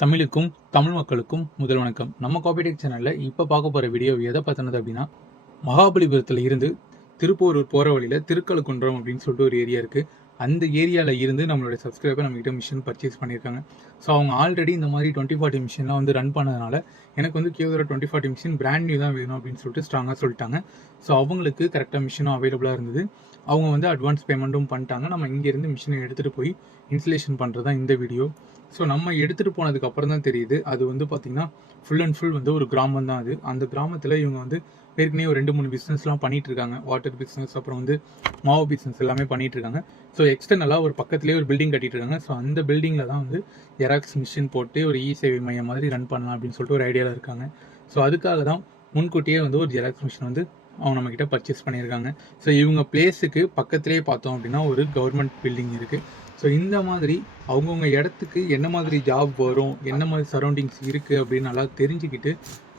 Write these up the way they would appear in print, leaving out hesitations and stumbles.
தமிழுக்கும் தமிழ் மக்களுக்கும் முதல் வணக்கம். நம்ம காபிடெக் சேனல்ல இப்போ பார்க்க போகிற வீடியோ எதை பற்றினது அப்படின்னா, மகாபலிபுரத்தில் இருந்து திருப்போரூர் போகிற வழியில் திருக்கழுக்குன்றம் அப்படின்னு சொல்லிட்டு ஒரு ஏரியா இருக்குது. அந்த ஏரியாவில் இருந்து நம்மளுடைய சப்ஸ்கிரைபர் நம்மகிட்ட மிஷின் பர்ச்சேஸ் பண்ணியிருக்காங்க. ஸோ அவங்க ஆல்ரெடி இந்த மாதிரி 2040 மிஷின்லாம் வந்து ரன் பண்ணதுனால எனக்கு வந்து கியோதரா 2040 மிஷின் பிராண்ட் நியூ தான் வேணும் அப்படின்னு சொல்லிட்டு ஸ்ட்ராங்காக சொல்லிட்டாங்க. ஸோ அவங்களுக்கு கரெக்டாக மிஷினும் அவைலபிளாக இருந்தது. அவங்க வந்து அட்வான்ஸ் பேமெண்ட்டும் பண்ணிட்டாங்க. நம்ம இங்கேருந்து மிஷினை எடுத்துகிட்டு போய் இன்ஸ்டலேஷன் பண்ணுறது தான் இந்த வீடியோ. ஸோ நம்ம எடுத்துகிட்டு போனதுக்கு அப்புறம் தான் தெரியுது, அது வந்து பார்த்திங்கன்னா ஃபுல் அண்ட் ஃபுல் வந்து ஒரு கிராமம் தான் அது. அந்த கிராமத்தில் இவங்க வந்து ஏற்கனவே ஒரு 2-3 பிஸ்னஸ்லாம் பண்ணிகிட்டு இருக்காங்க. வாட்டர் பிஸ்னஸ், அப்புறம் வந்து மாவு பிஸ்னஸ் எல்லாமே பண்ணிகிட்டு இருக்காங்க. ஸோ எக்ஸ்டர்னலாக ஒரு பக்கத்துலேயே ஒரு பில்டிங் கட்டிட்டு இருக்காங்க. ஸோ அந்த பில்டிங்கில் தான் வந்து ஜெராக்ஸ் மிஷின் போட்டு ஒரு சேவை மையம் மாதிரி ரன் பண்ணலாம் அப்படின்னு சொல்லிட்டு ஒரு ஐடியாவில் இருக்காங்க. ஸோ அதுக்காக தான் முன்கூட்டியே வந்து ஒரு ஜெராக்ஸ் மிஷின் வந்து அவங்க நம்மக்கிட்ட பர்ச்சேஸ் பண்ணியிருக்காங்க. ஸோ இவங்க பிளேஸுக்கு பக்கத்துலேயே பார்த்தோம் அப்படின்னா ஒரு கவர்மெண்ட் பில்டிங் இருக்குது. ஸோ இந்த மாதிரி அவங்கவுங்க இடத்துக்கு என்ன மாதிரி ஜாப் வரும், என்ன மாதிரி சரௌண்டிங்ஸ் இருக்குது அப்படின்னு நல்லா தெரிஞ்சுக்கிட்டு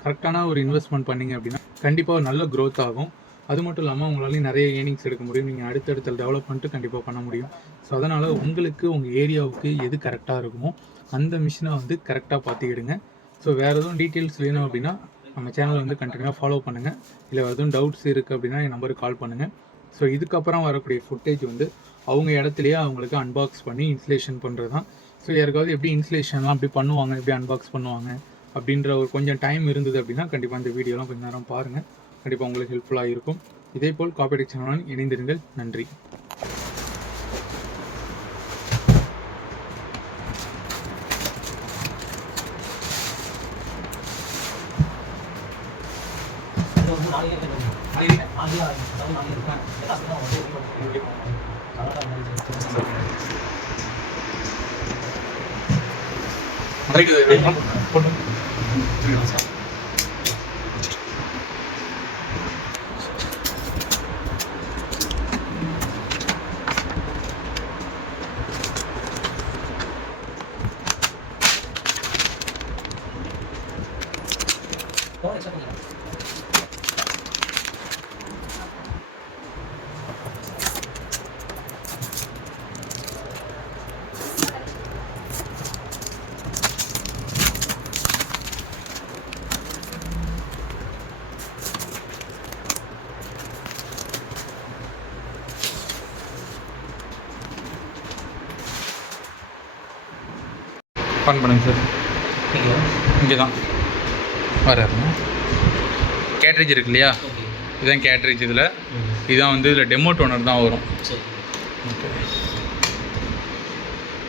கரெக்டான ஒரு இன்வெஸ்ட்மெண்ட் பண்ணிங்க அப்படின்னா கண்டிப்பாக ஒரு நல்ல க்ரோத் ஆகும். அது மட்டும் இல்லாமல் உங்களாலையும் நிறைய ஏர்னிங்ஸ் எடுக்க முடியும். நீங்கள் அடுத்தடுத்த டெவலப்மெண்ட்டு கண்டிப்பாக பண்ண முடியும். ஸோ அதனால் உங்களுக்கு உங்கள் ஏரியாவுக்கு எது கரெக்டாக இருக்குமோ அந்த மிஷினை வந்து கரெக்டாக பார்த்துக்கிடுங்க. ஸோ வேறு எதுவும் டீட்டெயில்ஸ் வேணும் அப்படின்னா நம்ம சேனலை வந்து கண்டினியூவாக ஃபாலோ பண்ணுங்கள். இல்லை எதுவும் டவுட்ஸ் இருக்குது அப்படின்னா என் நம்பருக்கு கால் பண்ணுங்கள். ஸோ இதுக்கப்புறம் வரக்கூடிய ஃபுட்டேஜ் வந்து அவங்க இடத்துலையே அவங்களுக்கு அன்பாக்ஸ் பண்ணி இன்ஸ்டலேஷன் பண்ணுறது தான். ஸோ யாருக்காவது எப்படி இன்ஸ்டலேஷன்லாம் எப்படி பண்ணுவாங்க, எப்படி அன்பாக்ஸ் பண்ணுவாங்க அப்படின்ற ஒரு கொஞ்சம் டைம் இருந்தது அப்படின்னா கண்டிப்பாக இந்த வீடியோலாம் கொஞ்சம் நேரம் பாருங்கள். கண்டிப்பாக உங்களுக்கு ஹெல்ப்ஃபுல்லாக இருக்கும். இதேபோல் காபிடெக் சேனலுடன் இணைந்திருங்கள். நன்றி. ஃபன் பண்ணுங்க சார். இங்கே தான் வராருங்க. கேட்ரேஜ் இருக்கு இல்லையா, இதுதான் கேட்ரேஜ். இதுதான் வந்து இதில் டெமோ டோனர் தான் வரும். ஓகே,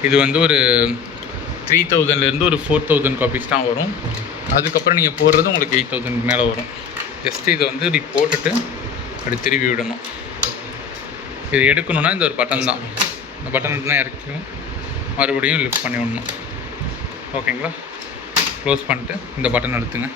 இது வந்து ஒரு 3000லேருந்து ஒரு 4000 காப்பீஸ் தான் வரும். அதுக்கப்புறம் நீங்கள் போடுறது உங்களுக்கு 8000 மேலே வரும். ஜஸ்ட்டு இதை வந்து இப்படி போட்டுட்டு அப்படி திருப்பி விடணும். இது எடுக்கணுன்னா இந்த ஒரு பட்டன் தான், இந்த பட்டன் மட்டும் தான் இறக்கியும் மறுபடியும் லிஃப்ட் பண்ணி விடணும். ஓகேங்களா, க்ளோஸ் பண்ணிட்டு இந்த பட்டன் எடுத்துங்க.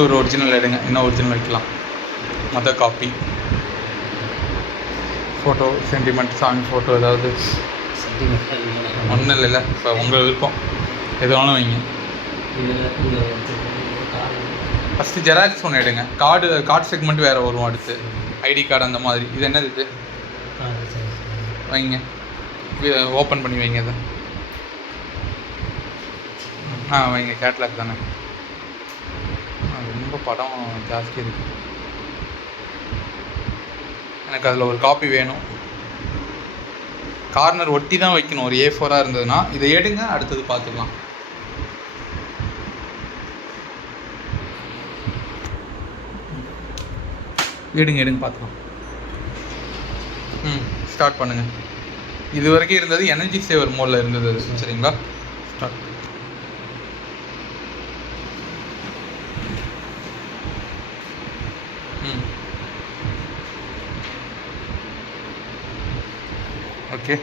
ஒரு ஒரிஜினல் எடுங்க, என்ன ஒரிஜினல் வைக்கலாம், மொத்த காப்பி, ஃபோட்டோ, சென்டிமெண்ட், சாமி ஃபோட்டோ, ஏதாவது ஒன்றும் இல்லைல்ல. இப்போ உங்கள் விருப்பம் எது வேணாலும் வைங்க. ஃபஸ்ட்டு ஜெராக்ஸ் ஒன்று எடுங்க. கார்டு செக்மெண்ட் வேறு வரும், அடுத்து ஐடி கார்டு அந்த மாதிரி. இது என்னது, இது வைங்க, ஓப்பன் பண்ணி வைங்க. இதை வைங்க. கேட்லாக் தானே, ரொம்ப படம் ஜாஸ்தி இருக்குது. எனக்கு அதில் ஒரு காப்பி வேணும். கார்னர் ஒட்டி தான் வைக்கணும். ஒரு A4 இருந்ததுன்னா இதை எடுங்க, அடுத்தது பார்த்துக்கலாம். எடுங்க பார்த்துக்கலாம். ஸ்டார்ட் பண்ணுங்கள். இது வரைக்கும் இருந்தது எனர்ஜி சேவர் மோடில் இருந்தது. சரிங்களா, ஸ்டார்ட். ஓகே.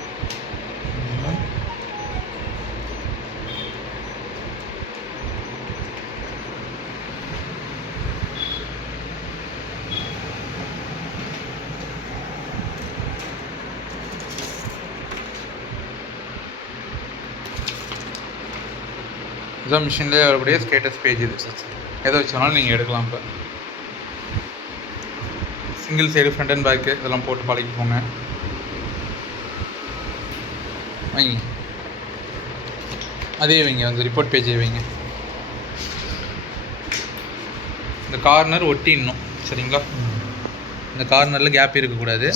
இதுதான் மிஷின்லேயே வரக்கூடிய ஸ்டேட்டஸ் பேஜ். இது எதை வச்சாலும் நீங்கள் எடுக்கலாம். இப்போ single side front and back இதெல்லாம் போட்டு பழகிப்போங்க. வைங்க, அதே வைங்க, வந்து ரிப்போர்ட் பேஜே வைங்க. இந்த கார்னர் ஒட்டிடணும், சரிங்களா? இந்த கார்னரில் கேப் இருக்கக்கூடாது.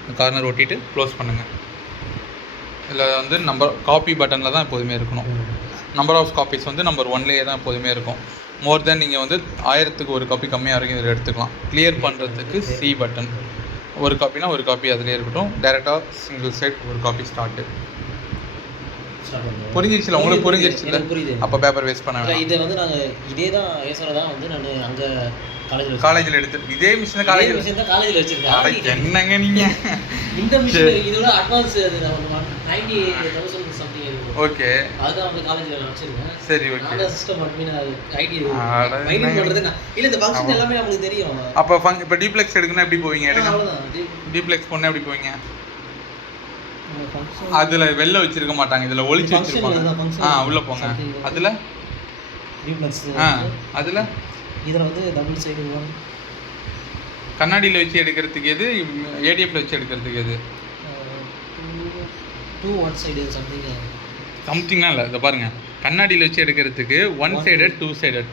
இந்த கார்னர் ஒட்டிட்டு க்ளோஸ் பண்ணுங்கள். இதில் வந்து நம்பர் காப்பி பட்டனில் தான் எப்போதுமே இருக்கணும். நம்பர் ஆஃப் காப்பீஸ் வந்து நம்பர் 1லேயே தான் எப்போதுமே இருக்கும். மோர் தென் நீங்கள் வந்து 1000க்கு ஒரு காப்பி கம்மியாக வரைக்கும் இதில் எடுத்துக்கலாம். கிளியர் பண்ணுறதுக்கு சி பட்டன். ஒரு காப்பினா ஒரு காப்பி அதிலே இருக்கட்டும். டேரெக்டாக சிங்கிள் சைட் ஒரு காப்பி ஸ்டார்ட்டு. புரிஞ்சிருச்சுல உங்களுக்கு? புரிஞ்சிருச்சுல? அப்போ பேப்பர் வேஸ்ட் பண்ண வேண்டாம். இதை வந்து நாங்கள் இதே தான் ஏசோட தான் வந்து நான் அங்கே காலேஜில் எடுத்து இதே மிஷின் காலேஜில் வச்சுருக்கேன். என்னங்க நீங்கள் இந்த மிஷின் இதோட அட்வான்ஸ் 90,000 சம்திங். ஓகே, அதுதான் வந்து காலேஜில் நான் வச்சுருக்கேன். சரி, ஓகே. அந்த சிஸ்டம் மட்டுமே நான் ஐடி மெயின்டைன் பண்ணுறது இல்லை. இந்த ஃபங்க்ஷன் எல்லாமே நம்மளுக்கு தெரியும். அப்போ இப்போ டீப்ளெக்ஸ் எடுக்கணும் எப்படி போவீங்க? எடுங்க. டீப்ளெக்ஸ் பண்ண எப்படி போவீங்க? அதில் வெளில வச்சிருக்க மாட்டாங்க, இதில் ஒளிச்சு வச்சிருப்பாங்க. உள்ளே போங்க. அதில் டீப்ளெக்ஸ். அதில் இதில் வந்து டபுள் சைடு கண்ணாடியில் வச்சு எடுக்கிறதுக்கு எது? ஏடிஎஃப்ல வச்சு எடுக்கிறதுக்கு எது? 2 1 சைடு சம்திங்லாம் இல்லை. இதை பாருங்கள், கண்ணாடியில் வச்சு எடுக்கிறதுக்கு 1 சைடட் 2 சைடட்,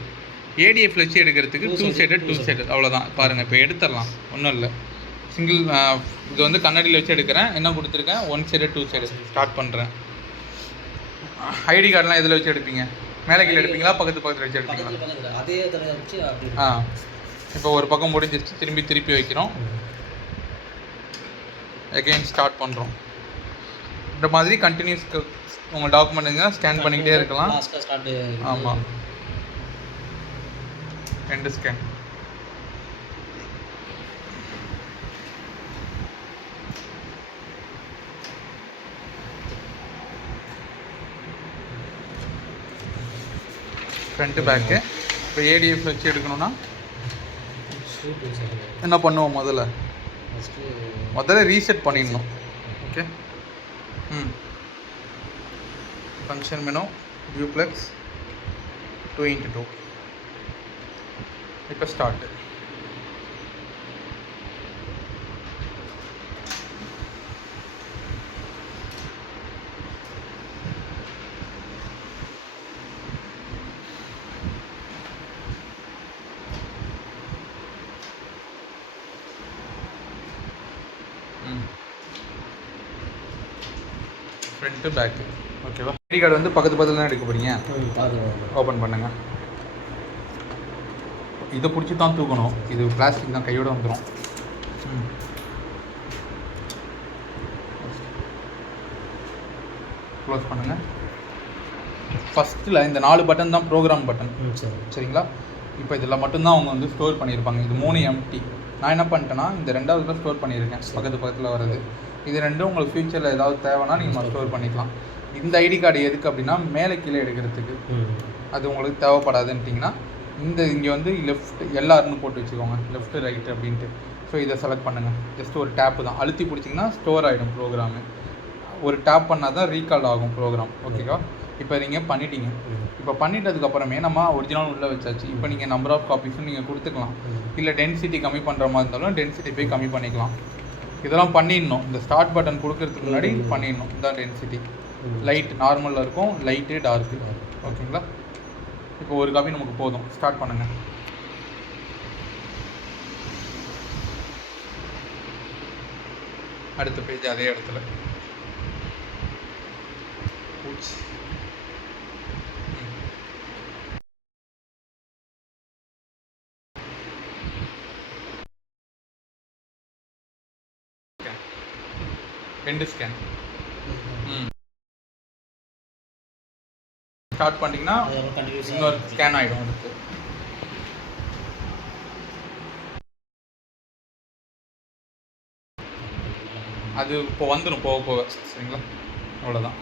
ஏடிஎஃப்ல வச்சு எடுக்கிறதுக்கு 2 சைடட் 2 சைடட். அவ்வளோதான். பாருங்கள், இப்போ எடுத்துடலாம், ஒன்றும் இல்லை. சிங்கிள் இது வந்து கண்ணாடியில் வச்சு எடுக்கிறேன். என்ன கொடுத்துருக்கேன்? 1 சைடட் 2 சைடட். ஸ்டார்ட் பண்ணுறேன். ஐடி கார்டெலாம் எதில் வச்சு எடுப்பீங்க? மேலே கீழே எடுப்பீங்களா, பக்கத்தில் வச்சு எடுப்பீங்களா? அதே வச்சு. இப்போ ஒரு பக்கம் முடிஞ்சிருச்சு, திருப்பி வைக்கிறோம். அகெயின் ஸ்டார்ட் பண்ணுறோம். இந்த மாதிரி கண்டினியூஸ் உங்கள் டாக்குமெண்ட்டுங்க ஸ்கேன் பண்ணிக்கிட்டே இருக்கலாம். ஆமாம், 2 ஸ்கேன். Front back. இப்போ ஏடிஎஃப் வச்சு எடுக்கணும்னா என்ன பண்ணுவோம்? முதல்ல ரீசெட் பண்ணிடணும். Okay. Function menu duplex 2x2. இப்போ ஸ்டார்ட். Front back. ஓகேவா? ஐடி கார்டு வந்து பக்கத்தில் தான் எடுக்க போகிறீங்க. ஓப்பன் பண்ணுங்க. இதை பிடிச்சி தான் தூக்கணும். இது பிளாஸ்டிக் தான், கையோடு வந்துடும். க்ளோஸ் பண்ணுங்கள். ஃபஸ்ட்டில் இந்த 4 பட்டன் தான் ப்ரோக்ராம் பட்டன், சரிங்களா? இப்போ இதில் மட்டும்தான் அவங்க வந்து ஸ்டோர் பண்ணியிருப்பாங்க. இது 3 எம்டி. நான் என்ன பண்ணிட்டேன்னா இந்த 2வது ஸ்டோர் பண்ணியிருக்கேன், பக்கத்தில் வர்றது. இது ரெண்டும் உங்களுக்கு ஃப்யூச்சரில் ஏதாவது தேவைன்னா நீங்கள் ஸ்டோர் பண்ணிக்கலாம். இந்த ஐடி கார்டு எதுக்கு அப்படின்னா மேலே கீழே எடுக்கிறதுக்கு. அது உங்களுக்கு தேவைப்படாதுன்ட்டிங்கன்னா இங்கே வந்து லெஃப்ட் எல்லாருன்னு போட்டு வச்சுக்கோங்க, லெஃப்ட் ரைட்டு அப்படின்ட்டு. ஸோ இதை செலக்ட் பண்ணுங்கள். ஜஸ்ட் ஒரு டேப்பு தான், அழுத்தி பிடிச்சிங்கன்னா ஸ்டோர் ஆகிடும் ப்ரோக்ராமு. ஒரு டேப் பண்ணால் தான் ரீகால் ஆகும் ப்ரோக்ராம். ஓகேவா? இப்போ நீங்கள் பண்ணிட்டீங்க. இப்போ பண்ணிட்டதுக்கப்புறமே நம்ம ஒரிஜினல் உள்ளே வச்சாச்சு. இப்போ நீங்கள் நம்பர் ஆஃப் காப்பீஸும் நீங்கள் கொடுத்துக்கலாம். இல்லை டென்சிட்டி கம்மி பண்ணுற மாதிரி இருந்தாலும் டென்சிட்டி போய் கம்மி பண்ணிக்கலாம். இதெல்லாம் பண்ணிடணும். இந்த ஸ்டார்ட் பட்டன் கொடுக்கறதுக்கு முன்னாடி பண்ணிடணும். இதுதான் டென்சிட்டி. லைட் நார்மலில் இருக்கும், லைட்டு டார்க்கு. ஓகேங்களா? இப்போ ஒரு காப்பி நமக்கு போதும். ஸ்டார்ட் பண்ணுங்கள். அடுத்த பேஜ் அதே இடத்துல. ரெண்டு ஸ்கேன். ஸ்டார்ட் பண்ணிட்டீங்கன்னா இன்னொரு ஸ்கேன் ஆகிடும். அதுக்கு அது இப்போ வந்துடும் போக போக. சரிங்களா? அவ்வளோதான்.